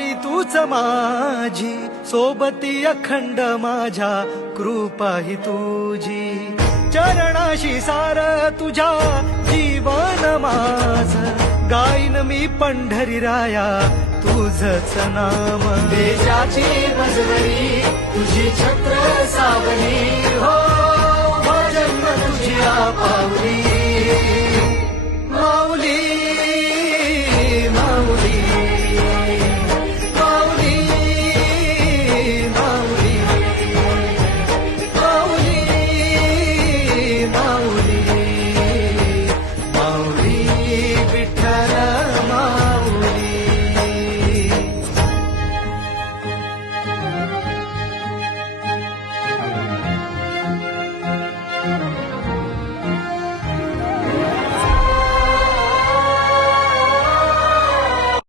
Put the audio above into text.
आई तूच माझी, सोबती अखंड माझ्या, कृपा ही तुझी. चरणाशी सार तुझ्या जीवन माझ, गाईन मी पंढरी राया तुझच नाम. देशाची मजवरी तुझी छत्र सावली, हो जन्म तुझी पावली.